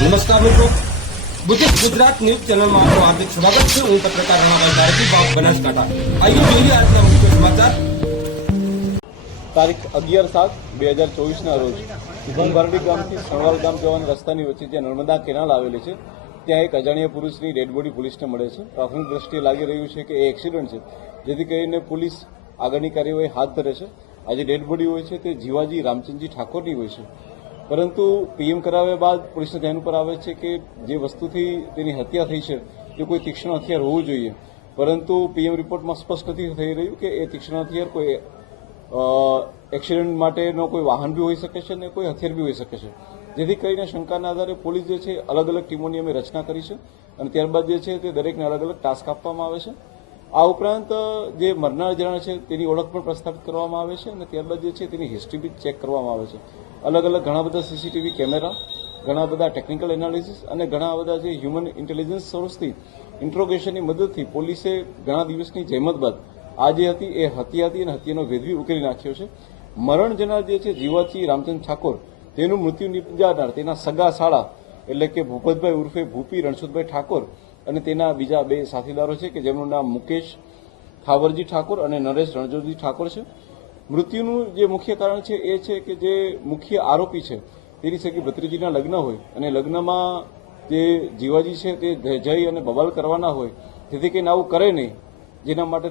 નમસ્કાર મિત્રો, ગુજરાત ન્યૂઝ ચેનલમાં આપનું હાર્દિક સ્વાગત છે। હું પત્રકાર રણાભાઈ ધારકી, બાપ બનાસકાંઠા। આઈએ જોઈએ આજના મુખ્ય સમાચાર। તારીખ 11/7/2024ના રોજ ભંગારડી ગામથી સણવાલ ગામ જવાના રસ્તાની વચ્ચે જે નર્મદા કેનાલ આવેલી છે ત્યાં એક અજાણ્યા પુરુષની ડેડ બોડી પોલીસને મળે છે। પ્રાથમિક દ્રષ્ટિએ લાગી રહ્યું છે કે એ એક્સિડન્ટ છે, જેથી કરીને પોલીસ આગળની કાર્યવાહી હાથ ધરે છે। આ જે ડેડ બોડી હોય છે તે જીવાજી રામચંદજી ઠાકોરની હોય છે, પરંતુ પીએમ કરાવ્યા બાદ પોલીસના ધ્યાન ઉપર આવે છે કે જે વસ્તુથી તેની હત્યા થઈ છે તે કોઈ તીક્ષ્ણ હથિયાર હોવું જોઈએ, પરંતુ પીએમ રિપોર્ટમાં સ્પષ્ટ નથી થઈ રહ્યું કે એ તીક્ષ્ણ હથિયાર કોઈ એક્સિડન્ટ માટેનો કોઈ વાહન બી હોઈ શકે છે અને કોઈ હથિયાર બી હોઈ શકે છે, જેથી કરીને શંકાના આધારે પોલીસ જે છે અલગ અલગ ટીમોની અમે રચના કરી છે અને ત્યારબાદ જે છે તે દરેકને અલગ અલગ ટાસ્ક આપવામાં આવે છે। આ ઉપરાંત જે મરનાર જણા છે તેની ઓળખ પણ પ્રસ્થાપિત કરવામાં આવે છે અને ત્યારબાદ જે છે તેની હિસ્ટ્રી બી ચેક કરવામાં આવે છે। અલગ અલગ ઘણા બધા સીસીટીવી કેમેરા, ઘણા બધા ટેકનિકલ એનાલિસિસ અને ઘણા બધા જે હ્યુમન ઇન્ટેલિજન્સ સોર્સથી ઇન્ટ્રોગેશનની મદદથી પોલીસે ઘણા દિવસની જહેમત બાદ આ જે હતી એ હત્યા હતી અને હત્યાનો વેધવી ઉકેલી નાખ્યો છે। મરણ જનાર જે છે જીવાજી રામચંદ ઠાકોર, તેનું મૃત્યુ નિપજાનાર તેના સગા સાળા એટલે કે ભૂપતભાઈ ઉર્ફે ભૂપી રણછોડભાઈ ઠાકોર અને તેના બીજા બે સાથીદારો છે કે જેમનું નામ મુકેશ ખાવરજી ઠાકોર અને નરેશ રણજોતજી ઠાકોર છે। મૃત્યુનું જે મુખ્ય કારણ છે એ છે કે જે મુખ્ય આરોપી છે તેની સગી ભત્રીજીના લગ્ન હોય અને લગ્નમાં જે જીવાજી છે તે જઈ અને બબાલ કરવાના હોય, જેથી કરીને આવું કરે નહીં, જેના માટે